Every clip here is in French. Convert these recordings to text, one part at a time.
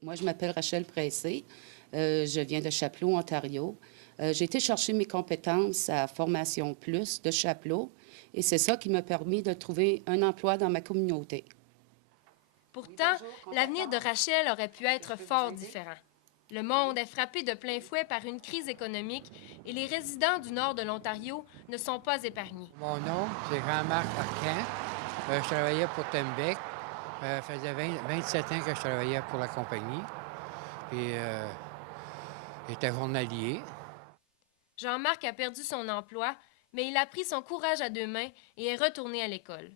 Moi, je m'appelle Rachel Pressé. Je viens de Chapleau, Ontario. J'ai été chercher mes compétences à Formation Plus de Chapleau et c'est ça qui m'a permis de trouver un emploi dans ma communauté. Pourtant, l'avenir de Rachel aurait pu être fort différent. Le monde est frappé de plein fouet par une crise économique et les résidents du nord de l'Ontario ne sont pas épargnés. Mon nom, c'est Jean-Marc Arcan. Je travaillais pour Tembec. Ça faisait 27 ans que je travaillais pour la compagnie. Puis j'étais journalier. Jean-Marc a perdu son emploi, mais il a pris son courage à deux mains et est retourné à l'école.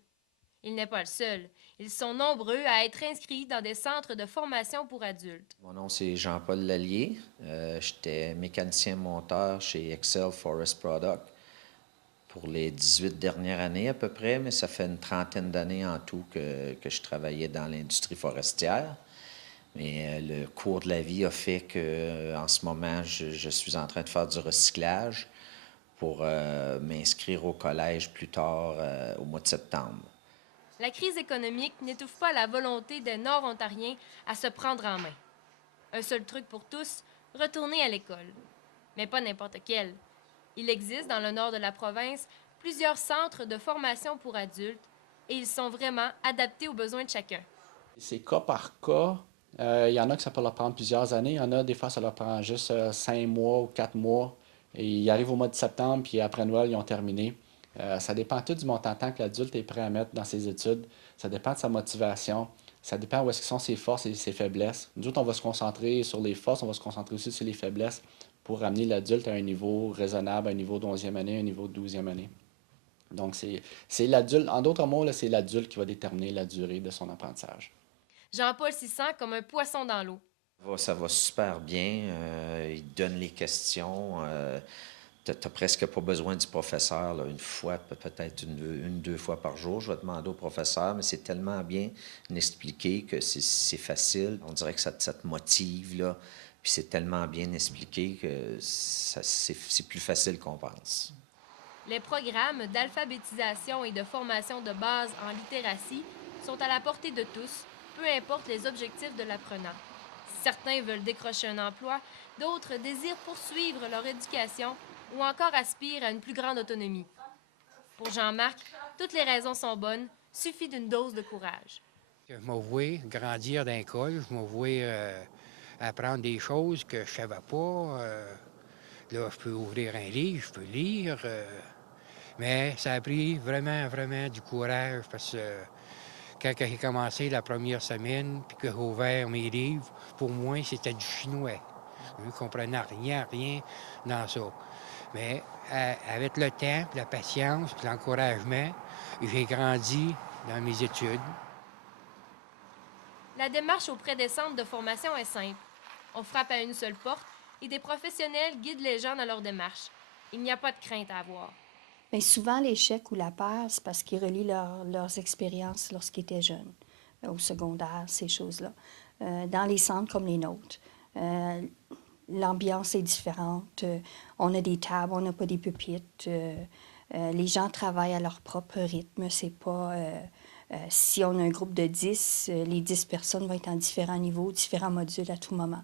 Il n'est pas le seul. Ils sont nombreux à être inscrits dans des centres de formation pour adultes. Mon nom, c'est Jean-Paul Lallier. J'étais mécanicien monteur chez Excel Forest Products pour les 18 dernières années à peu près, mais ça fait une trentaine d'années en tout que je travaillais dans l'industrie forestière. Mais le cours de la vie a fait que, en ce moment, je suis en train de faire du recyclage pour m'inscrire au collège plus tard au mois de septembre. La crise économique n'étouffe pas la volonté des Nord-Ontariens à se prendre en main. Un seul truc pour tous, retourner à l'école. Mais pas n'importe quel. Il existe dans le nord de la province plusieurs centres de formation pour adultes et ils sont vraiment adaptés aux besoins de chacun. C'est cas par cas. Il y en a que ça peut leur prendre plusieurs années. Il y en a des fois, ça leur prend juste 5 mois ou 4 mois. Et ils arrivent au mois de septembre, puis après Noël, ils ont terminé. Ça dépend tout du montant de temps que l'adulte est prêt à mettre dans ses études. Ça dépend de sa motivation. Ça dépend où est-ce que sont ses forces et ses faiblesses. Nous autres, on va se concentrer sur les forces, on va se concentrer aussi sur les faiblesses pour ramener l'adulte à un niveau raisonnable, un niveau de 11e année, un niveau de 12e année. Donc, c'est l'adulte. En d'autres mots, là, c'est l'adulte qui va déterminer la durée de son apprentissage. Jean-Paul s'y sent comme un poisson dans l'eau. Ça va super bien. Il donne les questions. Tu n'as presque pas besoin du professeur. Là, une fois, peut-être deux fois par jour, je vais demander au professeur, mais c'est tellement bien expliqué que c'est facile. On dirait que ça te motive, là. Puis c'est tellement bien expliqué que c'est plus facile qu'on pense. Les programmes d'alphabétisation et de formation de base en littératie sont à la portée de tous, peu importe les objectifs de l'apprenant. Certains veulent décrocher un emploi, d'autres désirent poursuivre leur éducation ou encore aspirent à une plus grande autonomie. Pour Jean-Marc, toutes les raisons sont bonnes, suffit d'une dose de courage. Je me vois grandir dans l'école, je me vois apprendre des choses que je ne savais pas. Là, je peux ouvrir un livre, je peux lire. Mais ça a pris vraiment, vraiment du courage parce que quand j'ai commencé la première semaine puis que j'ai ouvert mes livres, pour moi, c'était du chinois. Je ne comprenais rien dans ça. Mais avec le temps, la patience, puis l'encouragement, j'ai grandi dans mes études. La démarche auprès des centres de formation est simple. On frappe à une seule porte et des professionnels guident les gens dans leur démarche. Il n'y a pas de crainte à avoir. Bien, souvent, l'échec ou la peur, c'est parce qu'ils relient leurs expériences lorsqu'ils étaient jeunes, au secondaire, ces choses-là. Dans les centres comme les nôtres, l'ambiance est différente. On a des tables, on n'a pas des pupitres. Les gens travaillent à leur propre rythme. C'est pas... si on a un groupe de 10, les 10 personnes vont être en différents niveaux, différents modules à tout moment.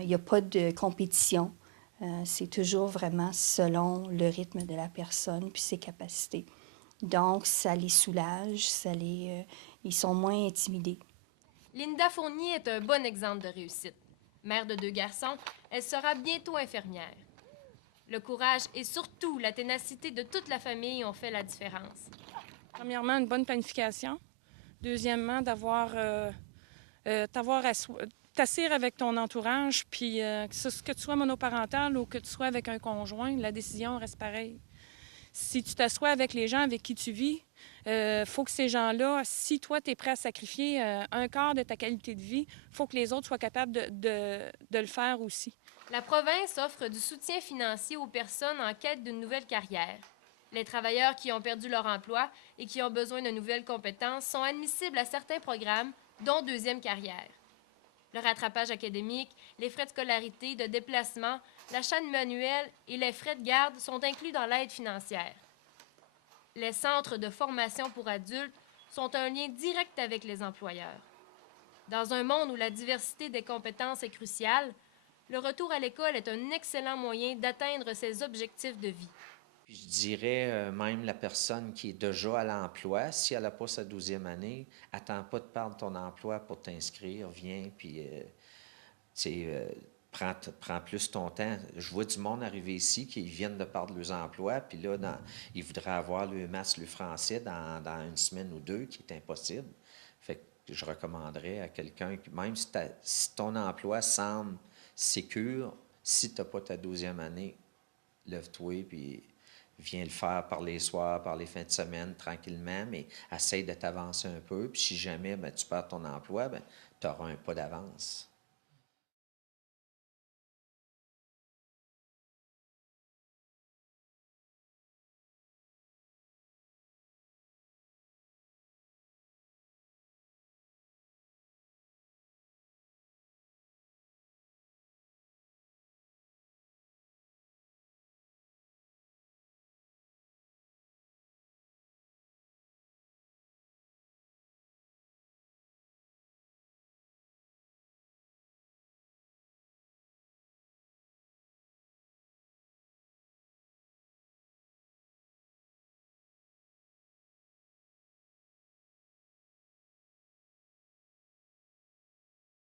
Il n'y a pas de compétition. C'est toujours vraiment selon le rythme de la personne puis ses capacités. Donc, ça les soulage, ils sont moins intimidés. Linda Fournier est un bon exemple de réussite. Mère de 2 garçons, elle sera bientôt infirmière. Le courage et surtout la ténacité de toute la famille ont fait la différence. Premièrement, une bonne planification. Deuxièmement, t'asseoir avec ton entourage, puis que tu sois monoparental ou que tu sois avec un conjoint, la décision reste pareille. Si tu t'assois avec les gens avec qui tu vis, faut que ces gens-là, si toi, tu es prêt à sacrifier un quart de ta qualité de vie, il faut que les autres soient capables de le faire aussi. La province offre du soutien financier aux personnes en quête d'une nouvelle carrière. Les travailleurs qui ont perdu leur emploi et qui ont besoin de nouvelles compétences sont admissibles à certains programmes, dont deuxième carrière. Le rattrapage académique, les frais de scolarité, de déplacement, l'achat de manuels et les frais de garde sont inclus dans l'aide financière. Les centres de formation pour adultes sont un lien direct avec les employeurs. Dans un monde où la diversité des compétences est cruciale, le retour à l'école est un excellent moyen d'atteindre ses objectifs de vie. Puis je dirais, même la personne qui est déjà à l'emploi, si elle n'a pas sa 12e année, attends pas de perdre ton emploi pour t'inscrire, viens, puis prends plus ton temps. Je vois du monde arriver ici qui viennent de perdre leurs emplois, puis là, ils voudraient avoir le maths, le français dans une semaine ou deux, qui est impossible. Fait que je recommanderais à quelqu'un, même si ton emploi semble sécure, si tu n'as pas ta 12e année, lève-toi, puis viens le faire par les soirs, par les fins de semaine, tranquillement, mais essaye de t'avancer un peu. Puis si jamais tu perds ton emploi, tu auras un pas d'avance.